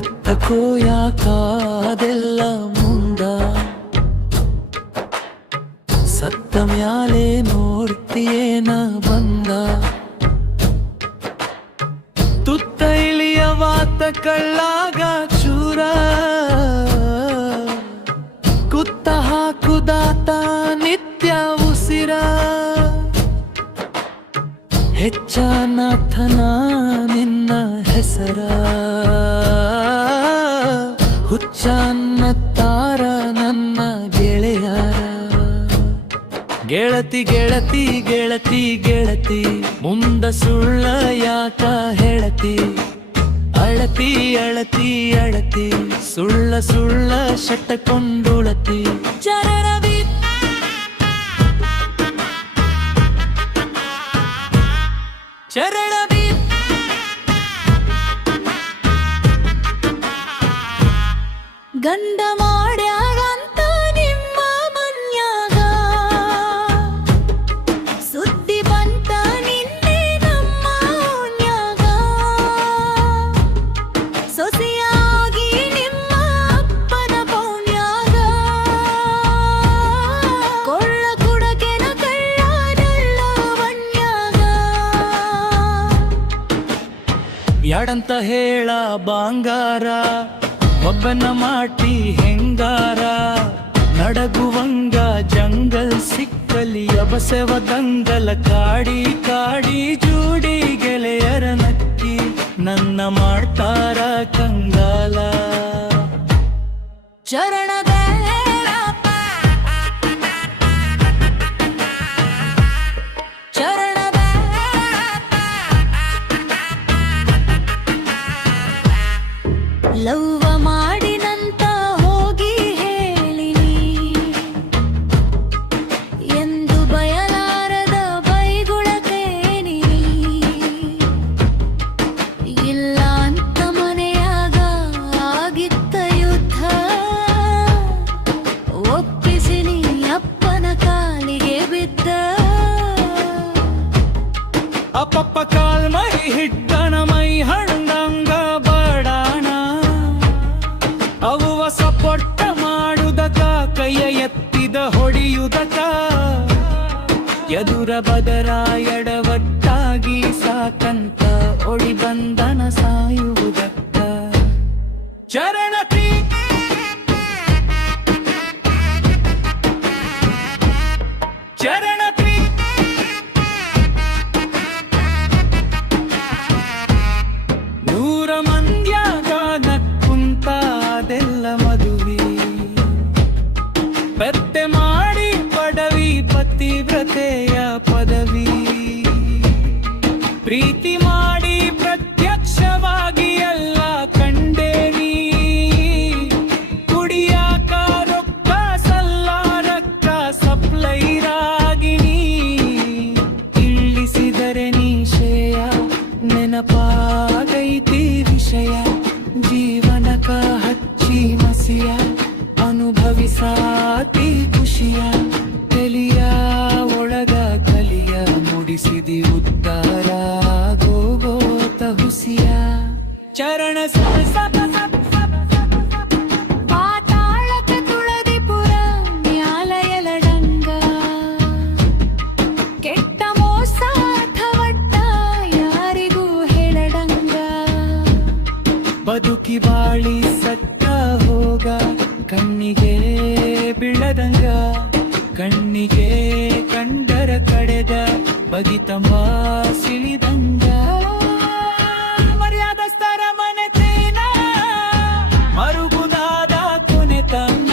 ಎತ್ತಕ್ಕೋ ಯಾಕಾದೆಲ್ಲ ಮುಂದ ಸತ್ತ ಮ್ಯಾಲೆ ನೋಡ್ತಿಯೇನ ಬಂದ ತುತ್ತ ಇಳಿಯ ವಾತ ಕಳ್ಳಾಗ ಚೂರ ಕುತ್ತ ಹಾಕುದಾತ ನಿತ್ಯ ಉಸಿರ ಹೆಚ್ಚನಾಥನ ನಿನ್ನ ಹೆಸರ ಹುಚ್ಚನ್ನತ್ತಾರ ನನ್ನ ಗೆಳೆಯರ ಗೆಳತಿ ಗೆಳತಿ ಗೆಳತಿ ಗೆಳತಿ ಮುಂದ ಸುಳ್ಳ ಯಾಕ ಹೇಳತಿ ಅಳತಿ ಅಳತಿ ಅಳತಿ ಸುಳ್ಳ ಸುಳ್ಳ ಶಟ್ಟಕೊಂಡುಳತಿ ಚರರವಿ ಚರಳವಿ ಗಂಡ ಮಾಡ್ಯಾಗಂತ ನಿಮ್ಮ ಮನ್ಯಾಗ ಸುದ್ದಿ ಬಂತ ನಿನ್ನೆ ನಮ್ಮ ಓಣ್ಯಾಗ ಸೊಸೆಯಾಗಿ ನಿಮ್ಮ ಅಪ್ಪನ ಪೌಣ್ಯಾಗ ಕೊಳ್ಳ ಕುಡಕೆನ ಕಳ್ಳನಲ್ಲ ವನ್ಯಾಗ ಬ್ಯಾಡಂತ ಹೇಳ ಬಾಂಗಾರ ಒಬ್ಬನ ಮಾಟಿ ಹೆಂಗಾರ ನಡಗುವಂಗ ಜಂಗಲ್ ಸಿಕ್ಕಲಿ ಅಬಸೆವ ದಂಗಲ ಕಾಡಿ ಕಾಡಿ ಜೂಡಿ ಗೆಳೆಯರ ನಕ್ಕಿ ನನ್ನ ಮಾಡ್ತಾರ ಕಂಗಾಲ ಚರಣದ ಲವ್ವ ಮಾಡಿನಂತ ಹೋಗಿ ಹೇಳಿನಿ ಎಂದು ಬಯಲಾರದ ಬೈಗುಳಕೇನಿ ಇಲ್ಲ ಅಂತ ಮನೆಯಾಗ ಆಗಿತ್ತ ಯುದ್ಧ ಒಪ್ಪಿಸಿನಿ ಅಪ್ಪನ ಕಾಲಿಗೆ ಬಿದ್ದ ಅಪ್ಪಪ್ಪ ಕಾಲ್ ಮೈ ಹಿಡ್ಡಣ ಮೈ ಹಣ್ಣಂಗ ಬಡಾಣ ಅವ್ವ ಸಪೊಟ್ಟ ಮಾಡುದಕ ಕೈಯ ಎತ್ತಿದ ಹೊಡೆಯುದಕ ಎದುರ ಬದರ ಎಡವಟ್ಟಾಗಿ ಸಾಕಂತ ಒಡಿ ಬಂಧನ ಸಾಯುವುದಕ್ಕ ಚರಣತಿ ಚರಣತಿ ನೂರ ಮಂದ್ಯಾಗ ನಕ್ಕುಂತ ಅದೆಲ್ಲ ಮದುವೆ ಪತ್ತೆ ಮಾಡಿ ಪಡವಿ ಪತಿವ್ರತೆಯ ಪದವಿ ಪ್ರೀತಿ ಮಾಡಿ ಪ್ರತ್ಯಕ್ಷವಾಗಿ ಎಲ್ಲ ಕಂಡೇನಿ ಕುಡಿಯಾಕ ರೊಕ್ಕ ಸಲ್ಲಾರಕ್ಕ ಸಪ್ಲೈರಾಗಿನಿ ಇಳಿಸಿದರೆ ನಿಶಯ ನೆನಪಾಗೈತಿ ವಿಷಯ ಜೀವನಕ ಹಚ್ಚಿ ಮಸಿಯ ಅನುಭವಿಸಾತಿ ಖುಷಿಯ ತೆಲಿಯ ಒಳಗ ಕಲಿಯ ಮುಡಿಸಿದಿ ಉದ್ಧಾರ ಗೋಗೋತ ಹುಸಿಯ ಚರಣ ಪಾತಾಳಕ ತುಳದಿಪುರ ನ್ಯಾಲಯಲಡಂಗ ಕೆಟ್ಟ ಮೋಸ ಅಥವಟ್ಟ ಯಾರಿಗೂ ಹೇಳಡಂಗ ಬದುಕಿ ಬಾಳಿ ಸತ್ತ ಹೋಗ ಕಣ್ಣಿಗೆ ಬೀಳದಂಗ ಕಣ್ಣಿಗೆ ಕಂಡರ ಕಡೆದ ಬಗಿತಂಬ ಸಿಳಿದಂಗ ಮರ್ಯಾದಸ್ಥರ ಮನೆತೇನ ಮರುಗುದಾದ ಕೊನೆತನ